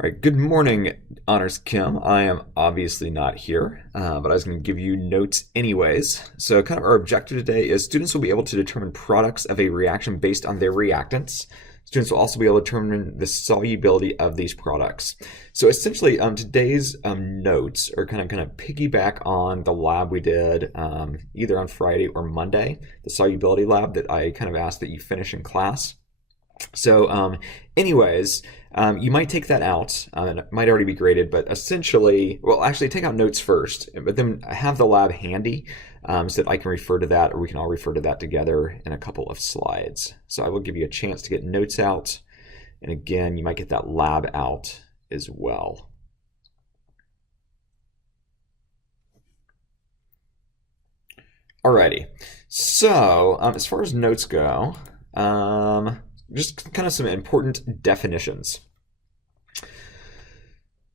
All right, good morning, Honors Kim. I am obviously not here, but I was going to give you notes anyways. So kind of our objective today is students will be able to determine products of a reaction based on their reactants. Students will also be able to determine the solubility of these products. So essentially, today's notes are kind of going to piggyback on the lab we did either on Friday or Monday, the solubility lab that I kind of asked that you finish in class. So anyways, you might take that out, and it might already be graded, but essentially, well, actually take out notes first, but then have the lab handy so that I can refer to that, or we can all refer to that together in a couple of slides. So I will give you a chance to get notes out, and again, you might get that lab out as well. Alrighty, so as far as notes go, just kind of some important definitions.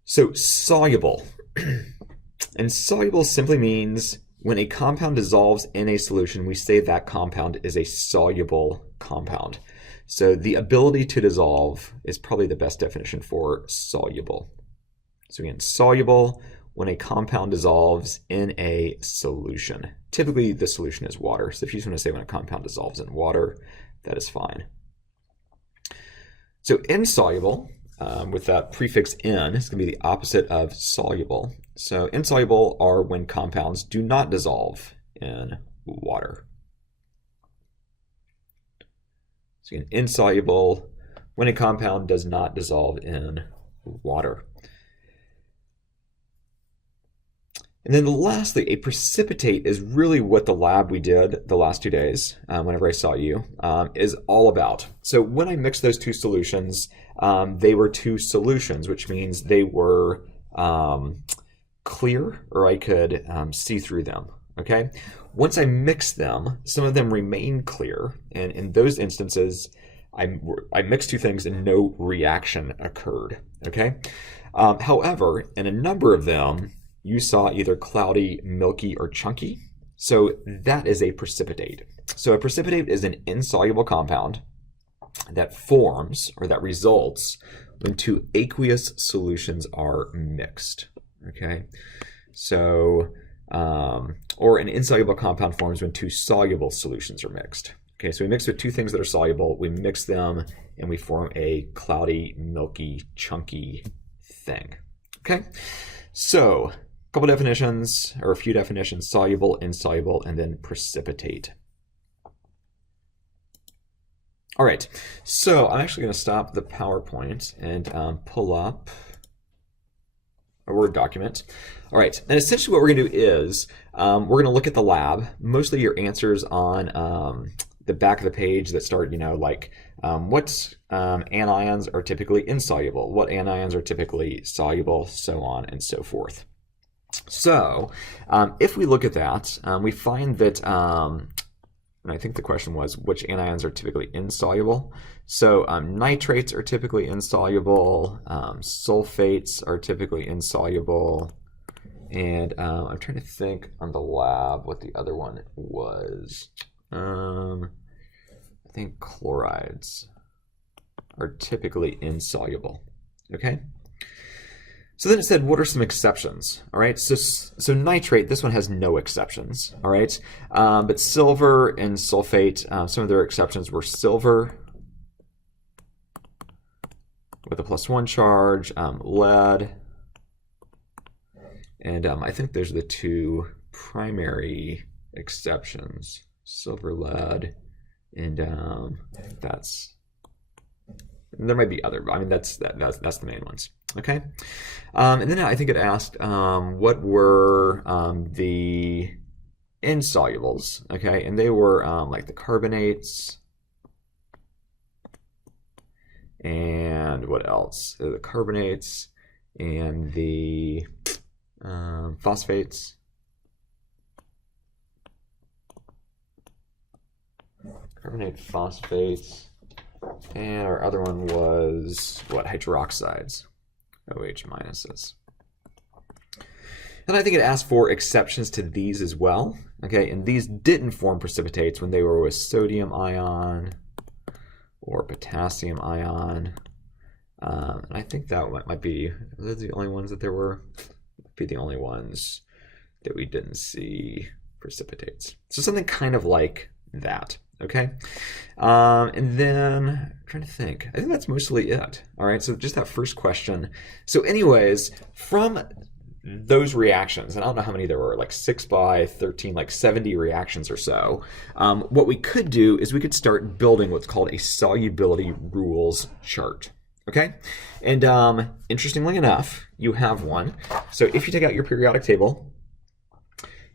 So soluble. And soluble simply means when a compound dissolves in a solution, we say that compound is a soluble compound. So the ability to dissolve is probably the best definition for soluble. So again, soluble when a compound dissolves in a solution. Typically the solution is water. So if you just want to say when a compound dissolves in water, that is fine. So insoluble, with that prefix in, is going to be the opposite of soluble. So insoluble are when compounds do not dissolve in water. So again, insoluble when a compound does not dissolve in water. And then lastly, a precipitate is really what the lab we did the last 2 days, whenever I saw you, is all about. So when I mixed those two solutions, they were two solutions, which means they were clear, or I could see through them, okay? Once I mixed them, some of them remain clear, and in those instances, I mixed two things and no reaction occurred, okay? However, in a number of them, you saw either cloudy, milky, or chunky. So that is a precipitate. So a precipitate is an insoluble compound that forms, or that results, when two aqueous solutions are mixed. Okay, so, or an insoluble compound forms when two soluble solutions are mixed. Okay, so we mix with two things that are soluble, we mix them, and we form a cloudy, milky, chunky thing. Okay, so couple definitions, or a few definitions: soluble, insoluble, and then precipitate. All right, so I'm actually going to stop the PowerPoint and pull up a Word document. All right, and essentially what we're going to do is we're going to look at the lab, mostly your answers on the back of the page that start, like what anions are typically insoluble, what anions are typically soluble, so on and so forth. So if we look at that, we find that, and I think the question was which anions are typically insoluble. So nitrates are typically insoluble, sulfates are typically insoluble, and I'm trying to think on the lab what the other one was. I think chlorides are typically insoluble, okay? So then it said, what are some exceptions? All right, so nitrate, this one has no exceptions, all right? But silver and sulfate, some of their exceptions were silver with a +1 charge, lead, and I think those are the two primary exceptions, silver, lead, and there might be other, but I mean that's the main ones. Okay, and then I think it asked what were the insolubles. Okay, and they were like the carbonates, and what else? The carbonates and the phosphates. Carbonate, phosphates, and our other one was what? Hydroxides. OH minuses. And I think it asked for exceptions to these as well. Okay, and these didn't form precipitates when they were with sodium ion or potassium ion. And I think that might be, those the only ones that there were, be the only ones that we didn't see precipitates. So something kind of like that, okay? And then, I'm trying to think, I think that's mostly it. All right, so just that first question. So anyways, from those reactions, and I don't know how many there were, like 6 by 13, like 70 reactions or so, what we could do is we could start building what's called a solubility rules chart. Okay, and interestingly enough, you have one. So if you take out your periodic table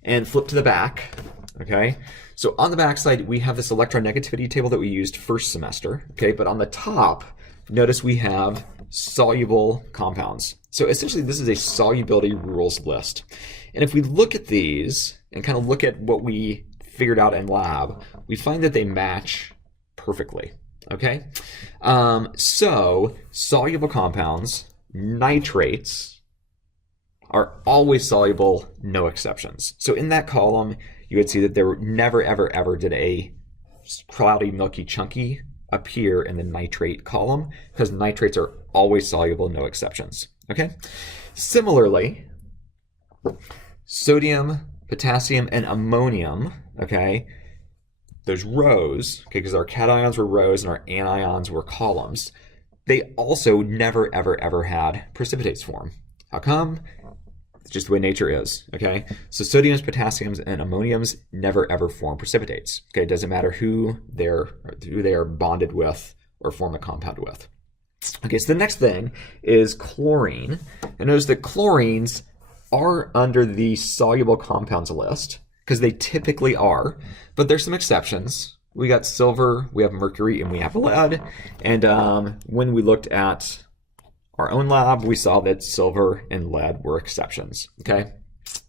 and flip to the back, okay, so on the back side we have this electronegativity table that we used first semester, okay, but on the top, notice we have soluble compounds. So essentially this is a solubility rules list. And if we look at these and kind of look at what we figured out in lab, we find that they match perfectly. Okay, so soluble compounds, nitrates, are always soluble, no exceptions. So in that column, you would see that there never, ever, ever did a cloudy, milky, chunky appear in the nitrate column, because nitrates are always soluble, no exceptions. Okay, similarly, sodium, potassium, and ammonium, okay, those rows, okay, because our cations were rows and our anions were columns, they also never, ever, ever had precipitates form. How come? It's just the way nature is, okay? So sodiums, potassiums, and ammoniums never, ever form precipitates, okay? It doesn't matter who they are bonded with or form a compound with. Okay, so the next thing is chlorine. And notice that chlorines are under the soluble compounds list, because they typically are, but there's some exceptions. We got silver, we have mercury, and we have lead. And when we looked at our own lab, we saw that silver and lead were exceptions, okay?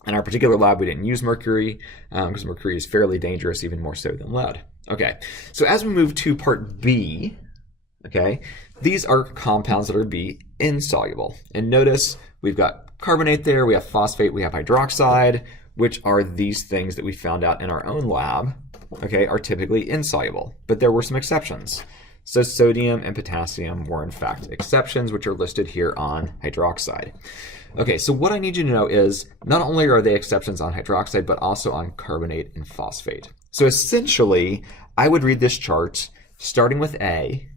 In our particular lab, we didn't use mercury, because mercury is fairly dangerous, even more so than lead. Okay, so as we move to part B, okay, these are compounds that are B insoluble. And notice we've got carbonate there, we have phosphate, we have hydroxide, which are these things that we found out in our own lab, okay, are typically insoluble. But there were some exceptions. So sodium and potassium were in fact exceptions, which are listed here on hydroxide. Okay, so what I need you to know is not only are they exceptions on hydroxide, but also on carbonate and phosphate. So essentially, I would read this chart starting with A,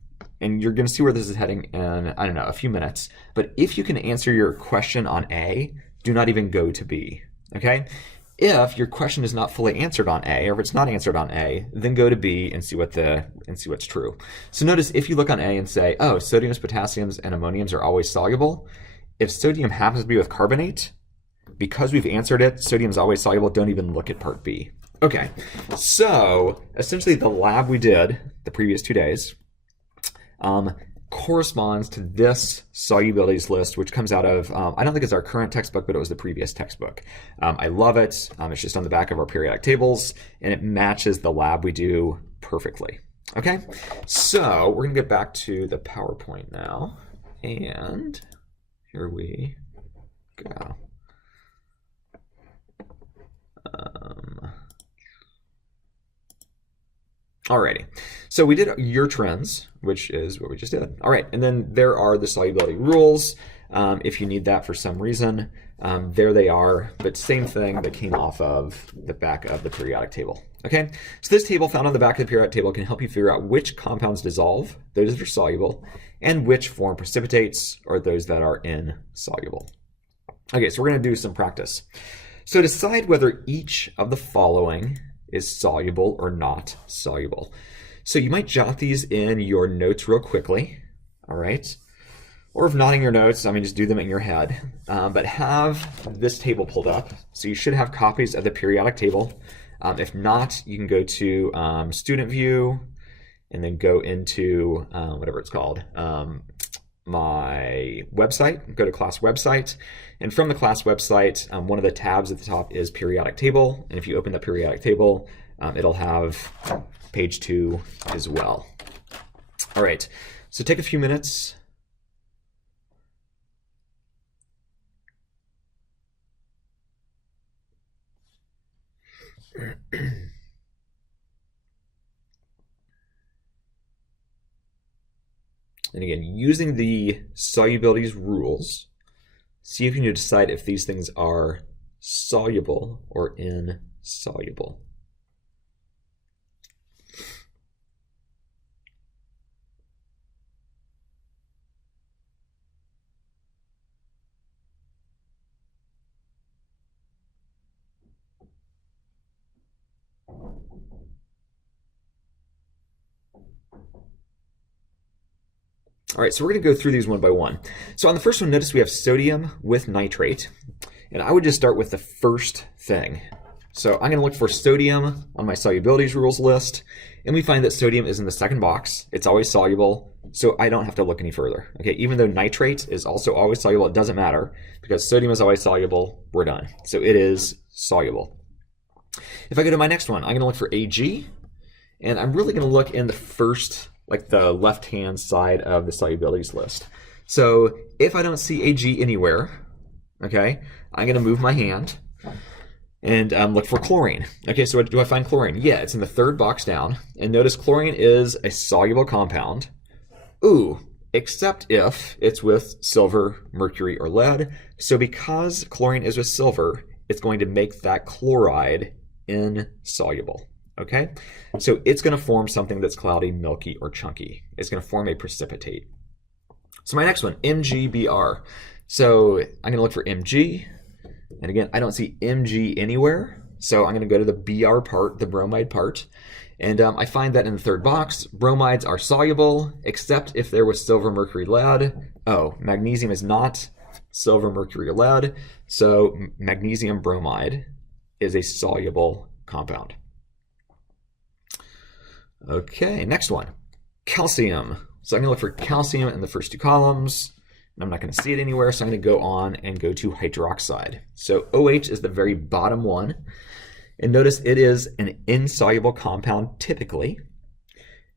and you're going to see where this is heading in, I don't know, a few minutes. But if you can answer your question on A, do not even go to B. Okay, if your question is not fully answered on A, or if it's not answered on A, then go to B and see what's true. So notice if you look on A and say, oh, sodiums, potassiums, and ammoniums are always soluble. If sodium happens to be with carbonate, because we've answered it, sodium is always soluble, don't even look at part B. Okay, so essentially the lab we did the previous 2 days corresponds to this solubilities list, which comes out of, I don't think it's our current textbook, but it was the previous textbook. I love it. It's just on the back of our periodic tables, and it matches the lab we do perfectly. Okay, so we're going to get back to the PowerPoint now, and here we go. Alrighty, so we did your trends, which is what we just did. All right, and then there are the solubility rules. If you need that for some reason, there they are, but same thing that came off of the back of the periodic table. Okay, so this table found on the back of the periodic table can help you figure out which compounds dissolve, those that are soluble, and which form precipitates, or those that are insoluble. Okay, so we're going to do some practice. So decide whether each of the following is soluble or not soluble. So you might jot these in your notes real quickly, all right? Or if not in your notes, I mean, just do them in your head. But have this table pulled up. So you should have copies of the periodic table. If not, you can go to Student View and then go into whatever it's called, my website, go to class website. And from the class website, one of the tabs at the top is periodic table. And if you open the periodic table, it'll have page 2 as well. All right, so take a few minutes. and again, using the solubility rules, see if you can decide if these things are soluble or insoluble. All right, so we're going to go through these one by one. So on the first one, notice we have sodium with nitrate. And I would just start with the first thing. So I'm going to look for sodium on my solubility rules list. And we find that sodium is in the second box. It's always soluble, so I don't have to look any further. Okay, even though nitrate is also always soluble, it doesn't matter. Because sodium is always soluble, we're done. So it is soluble. If I go to my next one, I'm going to look for Ag. And I'm really going to look in the first, like the left-hand side of the solubilities list. So if I don't see Ag anywhere, okay, I'm going to move my hand and look for chlorine. Okay, so do I find chlorine? Yeah, it's in the third box down. And notice chlorine is a soluble compound. Ooh, except if it's with silver, mercury, or lead. So because chlorine is with silver, it's going to make that chloride insoluble. Okay, so it's going to form something that's cloudy, milky, or chunky. It's going to form a precipitate. So my next one, MgBr. So I'm going to look for Mg. And again, I don't see Mg anywhere. So I'm going to go to the Br part, the bromide part. And I find that in the third box, bromides are soluble, except if there was silver, mercury, lead. Oh, magnesium is not silver, mercury, or lead. So magnesium bromide is a soluble compound. Okay, next one, calcium. So I'm going to look for calcium in the first two columns. And I'm not going to see it anywhere, so I'm going to go on and go to hydroxide. So OH is the very bottom one. And notice it is an insoluble compound typically,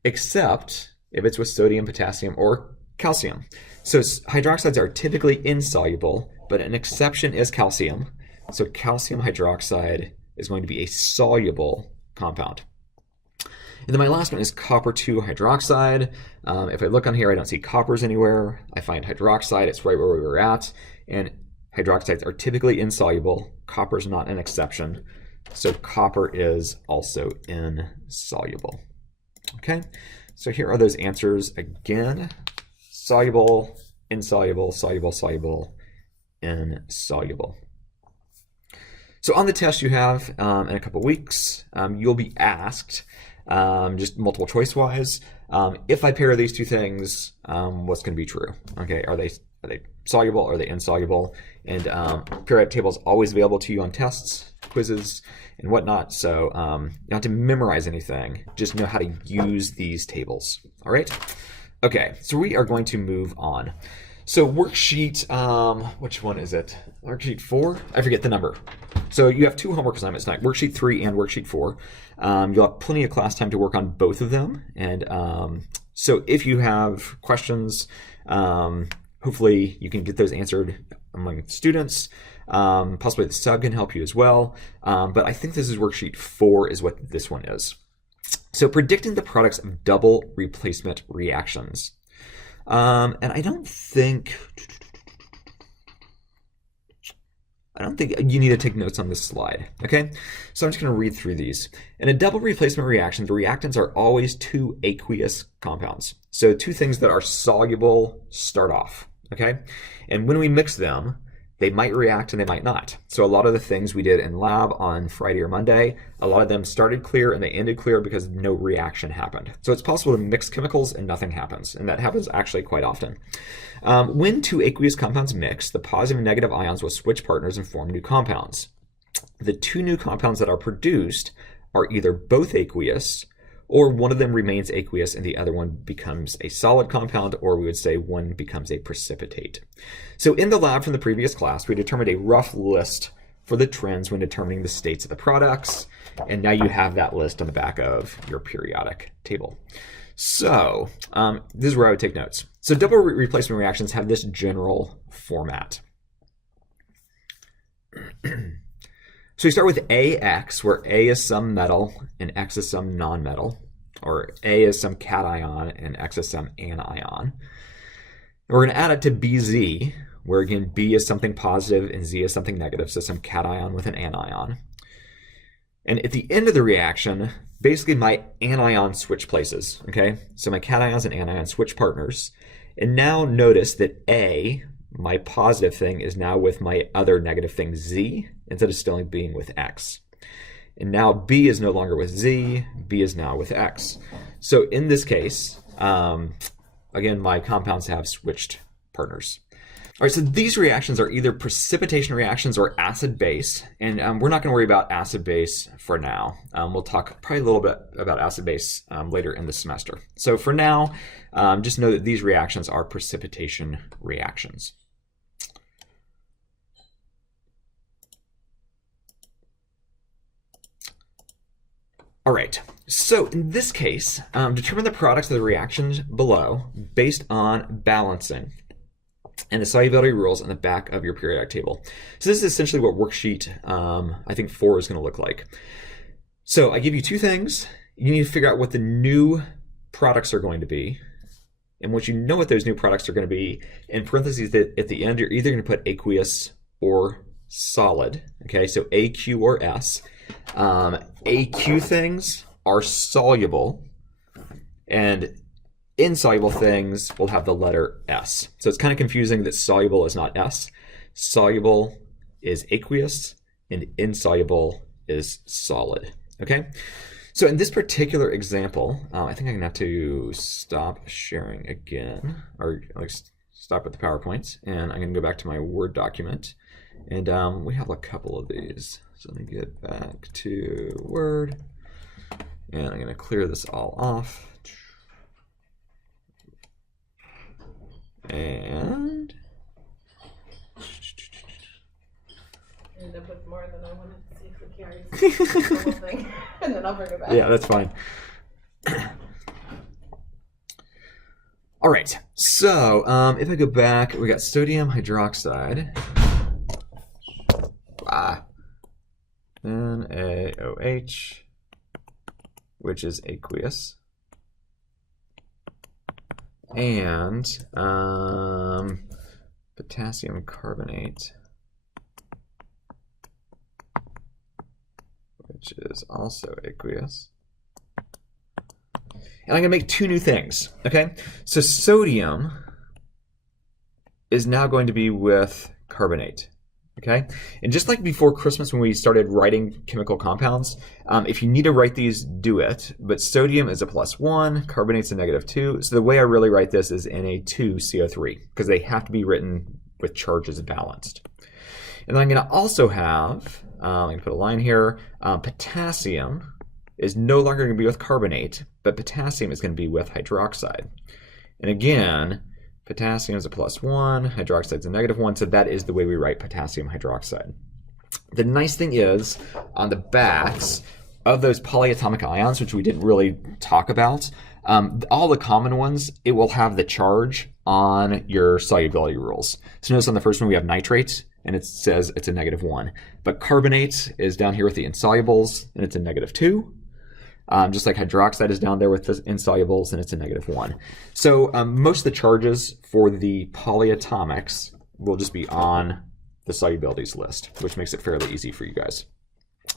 except if it's with sodium, potassium, or calcium. So hydroxides are typically insoluble, but an exception is calcium. So calcium hydroxide is going to be a soluble compound. And then my last one is copper 2 hydroxide. If I look on here, I don't see coppers anywhere. I find hydroxide, it's right where we were at. And hydroxides are typically insoluble. Copper is not an exception. So copper is also insoluble. Okay, so here are those answers again. Soluble, insoluble, soluble, soluble, insoluble. So on the test you have in a couple weeks, you'll be asked, just multiple choice wise, if I pair these two things, what's going to be true? Okay, are they soluble? Are they insoluble? And periodic table is always available to you on tests, quizzes, and whatnot. So you don't have to memorize anything. Just know how to use these tables. All right. Okay, so we are going to move on. So worksheet, which one is it? Worksheet 4? I forget the number. So you have two homework assignments tonight, worksheet 3 and worksheet 4. You'll have plenty of class time to work on both of them. And so if you have questions, hopefully you can get those answered among students. Possibly the sub can help you as well. But I think this is worksheet 4 is what this one is. So predicting the products of double replacement reactions. And I don't think you need to take notes on this slide, okay? So I'm just going to read through these. In a double replacement reaction, the reactants are always two aqueous compounds. So two things that are soluble start off, okay? And when we mix them, they might react and they might not. So a lot of the things we did in lab on Friday or Monday, a lot of them started clear and they ended clear because no reaction happened. So it's possible to mix chemicals and nothing happens. And that happens actually quite often. When two aqueous compounds mix, the positive and negative ions will switch partners and form new compounds. The two new compounds that are produced are either both aqueous, or one of them remains aqueous and the other one becomes a solid compound, or we would say one becomes a precipitate. So in the lab from the previous class, we determined a rough list for the trends when determining the states of the products, and now you have that list on the back of your periodic table. So this is where I would take notes. So double replacement reactions have this general format. So we start with AX, where A is some metal and X is some nonmetal, or A is some cation and X is some anion. we're going to add it to BZ, where again, B is something positive and Z is something negative, so some cation with an anion. And at the end of the reaction, basically my anions switch places, okay? So my cations and anions switch partners. And now notice that A, my positive thing, is now with my other negative thing, Z, instead of still being with X. And now B is no longer with Z, B is now with X. So in this case, again, my compounds have switched partners. All right, so these reactions are either precipitation reactions or acid-base, and we're not going to worry about acid-base for now. We'll talk probably a little bit about acid-base later in the semester. So for now, just know that these reactions are precipitation reactions. All right, so in this case, determine the products of the reactions below based on balancing and the solubility rules on the back of your periodic table. So this is essentially what worksheet, I think 4 is going to look like. So I give you two things. You need to figure out what the new products are going to be. And once you know what those new products are going to be, in parentheses at the end, you're either going to put aqueous or solid. Okay, so AQ or S. AQ things are soluble, and insoluble things will have the letter S. So it's kind of confusing that soluble is not S. Soluble is aqueous, and insoluble is solid. Okay? So in this particular example, I think I'm going to have to stop sharing again, or at least stop at the PowerPoint, and I'm going to go back to my Word document. And we have a couple of these. So let me get back to Word, and I'm going to clear this all off. And end up with more than I wanted to see if we carry the whole thing, and then I'll bring it back. Yeah, that's fine. All right, so if I go back, we got sodium hydroxide, NaOH, which is aqueous, and potassium carbonate, which is also aqueous. And I'm going to make two new things, okay? So sodium is now going to be with carbonate, okay? And just like before Christmas when we started writing chemical compounds, if you need to write these, do it. But sodium is a +1, carbonate's a -2. So the way I really write this is Na2CO3, because they have to be written with charges balanced. And then I'm going to also have, I'm going to put a line here, potassium is no longer going to be with carbonate, but potassium is going to be with hydroxide. And again, potassium is a +1, hydroxide is a -1, so that is the way we write potassium hydroxide. The nice thing is, on the backs of those polyatomic ions, which we didn't really talk about, all the common ones, it will have the charge on your solubility rules. So notice on the first one we have nitrate, and it says it's a -1. But carbonate is down here with the insolubles, and it's a -2. Just like hydroxide is down there with the insolubles, and it's a -1. So most of the charges for the polyatomics will just be on the solubilities list, which makes it fairly easy for you guys.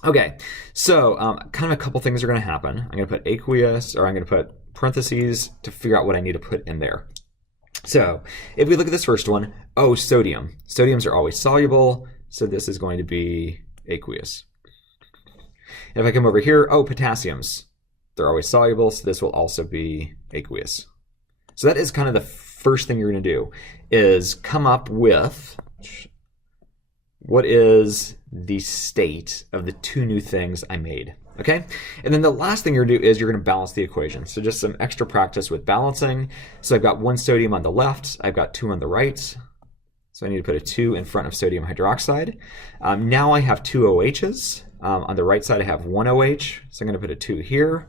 Okay, so kind of a couple things are going to happen. I'm going to put aqueous, or I'm going to put parentheses to figure out what I need to put in there. So if we look at this first one, sodium. Sodiums are always soluble, so this is going to be aqueous. If I come over here, potassiums. They're always soluble, so this will also be aqueous. So that is kind of the first thing you're going to do, is come up with what is the state of the two new things I made. Okay? And then the last thing you're going to do is you're going to balance the equation. So just some extra practice with balancing. So I've got 1 sodium on the left, I've got 2 on the right. So I need to put a 2 in front of sodium hydroxide. Now I have 2 OHs. On the right side I have 1 OH, so I'm going to put a 2 here.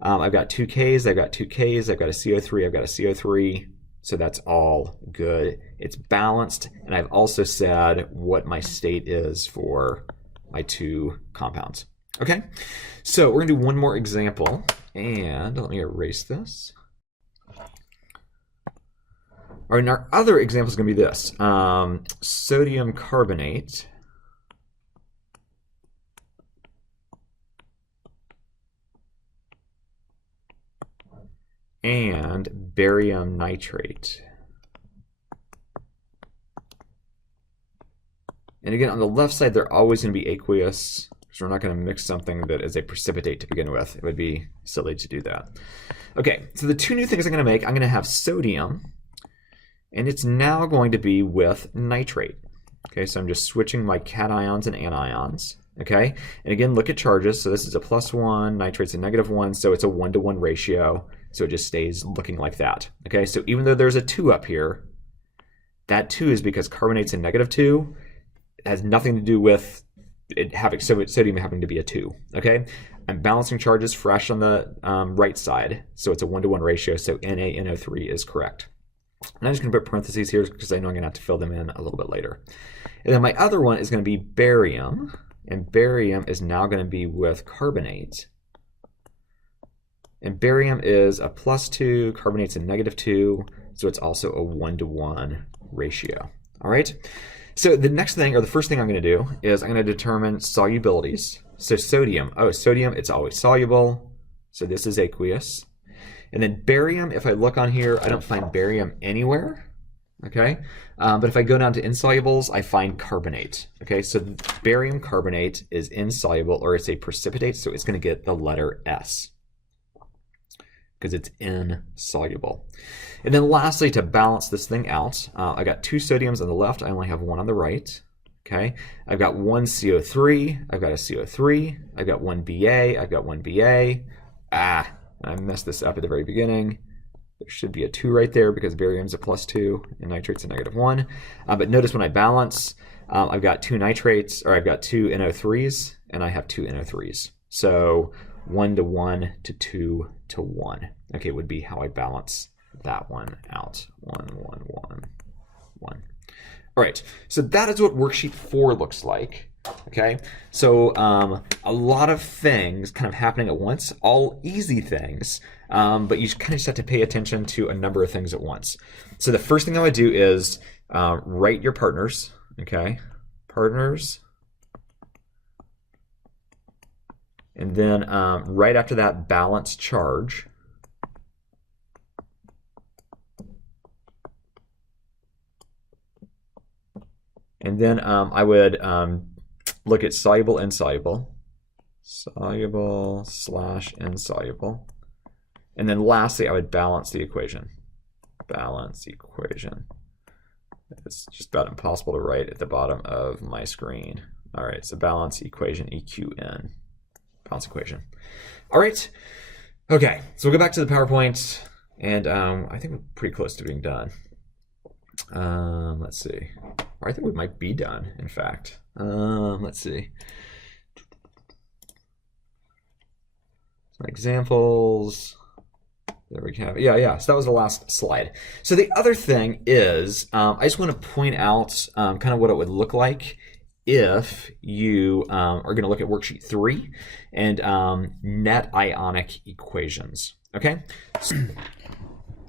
I've got 2 Ks, I've got 2 Ks, I've got a CO3, I've got a CO3. So that's all good. It's balanced, and I've also said what my state is for my 2 compounds. Okay, so we're going to do one more example, and let me erase this. All right, and our other example is going to be this. Sodium carbonate and barium nitrate. And again, on the left side, they're always going to be aqueous. So we're not going to mix something that is a precipitate to begin with. It would be silly to do that. Okay, so the two new things I'm going to make, I'm going to have sodium, and it's now going to be with nitrate. Okay, so I'm just switching my cations and anions. Okay, and again, look at charges. So this is a +1, nitrate's a -1, so it's a 1-to-1 ratio. So it just stays looking like that. Okay, so even though there's a 2 up here, that 2 is because carbonate's a -2. It has nothing to do with it having sodium having to be a 2. Okay, I'm balancing charges fresh on the right side, so it's a 1-to-1 ratio. So NaNO3 is correct. And I'm just going to put parentheses here because I know I'm going to have to fill them in a little bit later. And then my other one is going to be barium, and barium is now going to be with carbonate. And barium is a +2, carbonate's a -2, so it's also a 1-to-1 ratio. All right. So the next thing, or the first thing I'm going to do, is I'm going to determine solubilities. So sodium, sodium, it's always soluble. So this is aqueous. And then barium, if I look on here, I don't find barium anywhere. Okay, but if I go down to insolubles, I find carbonate. Okay, so barium carbonate is insoluble, or it's a precipitate, so it's going to get the letter S because it's insoluble. And then lastly, to balance this thing out, I got 2 sodiums on the left. I only have 1 on the right. Okay, I've got 1 CO3. I've got a CO3. I've got 1 Ba. I've got 1 Ba. I messed this up at the very beginning. There should be a 2 right there because barium's a +2 and nitrate's a -1. But notice when I balance, I've got 2 nitrates, or I've got 2 NO3s, and I have 2 NO3s. So 1-to-1 to 2-to-1. Okay, would be how I balance that one out. 1, 1, 1, 1. All right, so that is what worksheet 4 looks like. Okay, so a lot of things kind of happening at once, all easy things, but you kind of just have to pay attention to a number of things at once. So the first thing I would do is write your partners. Okay, partners. And then right after that, balance charge. And then I would look at soluble, insoluble, soluble / insoluble. And then lastly, I would balance the equation. Balance equation. It's just about impossible to write at the bottom of my screen. All right, so balance equation, EQN. Balance equation. All right. Okay, so we'll go back to the PowerPoint, and I think we're pretty close to being done. Let's see. Or I think we might be done, in fact. Let's see. Some examples. There we have it. Yeah. So that was the last slide. So the other thing is, I just want to point out kind of what it would look like if you are going to look at worksheet 3 and NetIonic equations. Okay.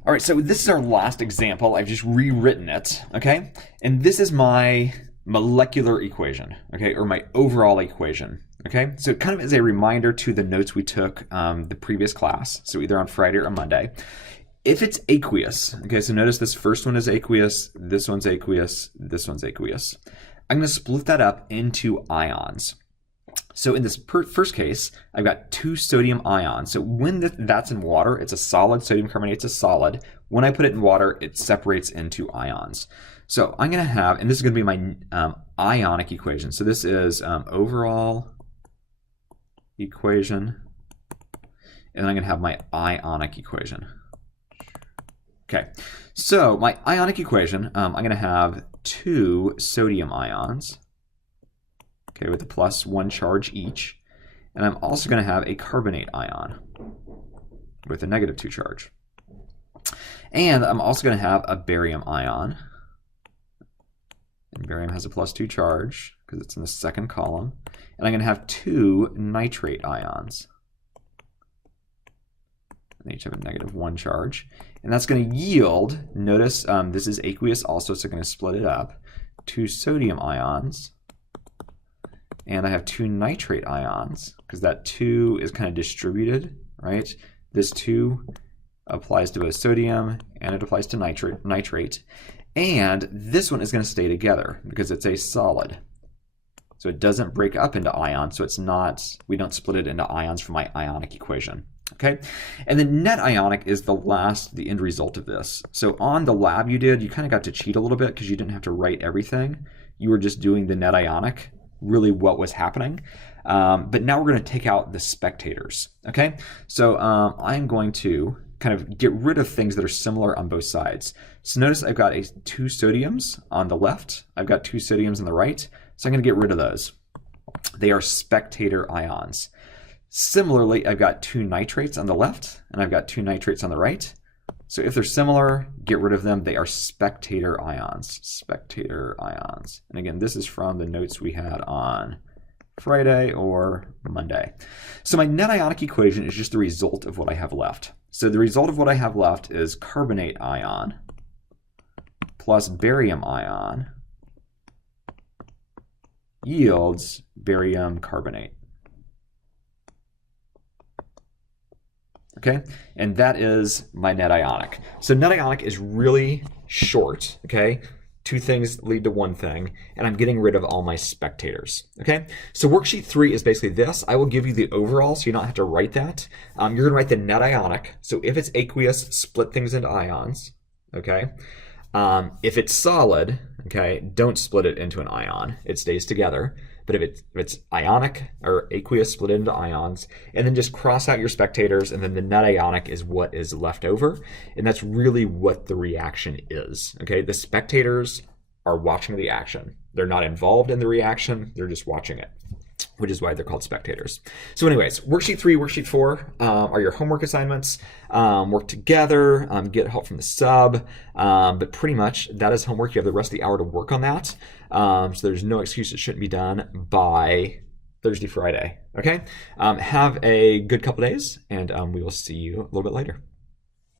All right, so this is our last example. I've just rewritten it, okay? And this is my molecular equation, okay, or my overall equation, okay? So it kind of is a reminder to the notes we took the previous class, so either on Friday or Monday. If it's aqueous, okay, so notice this first one is aqueous, this one's aqueous, this one's aqueous. I'm going to split that up into ions. So in this first case, I've got 2 sodium ions. So when that's in water, it's a solid. Sodium carbonate's a solid. When I put it in water, it separates into ions. So I'm going to have, and this is going to be my ionic equation. So this is overall equation, and then I'm going to have my ionic equation. Okay, so my ionic equation, I'm going to have 2 sodium ions. Okay, with a +1 charge each. And I'm also going to have a carbonate ion with a -2 charge. And I'm also going to have a barium ion. And barium has a +2 charge because it's in the second column. And I'm going to have 2 nitrate ions. they each have a -1 charge. And that's going to yield, notice this is aqueous also, so going to split it up, 2 sodium ions. And I have 2 nitrate ions, because that 2 is kind of distributed, right? This 2 applies to both sodium, and it applies to nitrate. And this one is going to stay together, because it's a solid. So it doesn't break up into ions, so it's not, we don't split it into ions from my ionic equation. Okay, and then net ionic is the end result of this. So on the lab you did, you kind of got to cheat a little bit because you didn't have to write everything. You were just doing the net ionic, really what was happening. But now we're going to take out the spectators. Okay, so I'm going to kind of get rid of things that are similar on both sides. So notice I've got 2 sodiums on the left. I've got 2 sodiums on the right. So I'm going to get rid of those. They are spectator ions. Similarly, I've got 2 nitrates on the left, and I've got 2 nitrates on the right. So if they're similar, get rid of them. They are spectator ions. Spectator ions. And again, this is from the notes we had on Friday or Monday. So my net ionic equation is just the result of what I have left. So the result of what I have left is carbonate ion plus barium ion yields barium carbonate. Okay, and that is my net ionic. So net ionic is really short, okay? 2 things lead to 1 thing, and I'm getting rid of all my spectators, okay? So worksheet 3 is basically this. I will give you the overall, so you don't have to write that. You're gonna write the net ionic. So if it's aqueous, split things into ions, okay? If it's solid, okay, don't split it into an ion. It stays together. But if it's ionic or aqueous, split it into ions, and then just cross out your spectators, and then the net ionic is what is left over, and that's really what the reaction is. Okay, the spectators are watching the action. They're not involved in the reaction, they're just watching it, which is why they're called spectators. So anyways, worksheet 3, worksheet 4 are your homework assignments. Work together, get help from the sub, but pretty much that is homework. You have the rest of the hour to work on that. So there's no excuse it shouldn't be done by Thursday, Friday. Okay, have a good couple days, and we will see you a little bit later.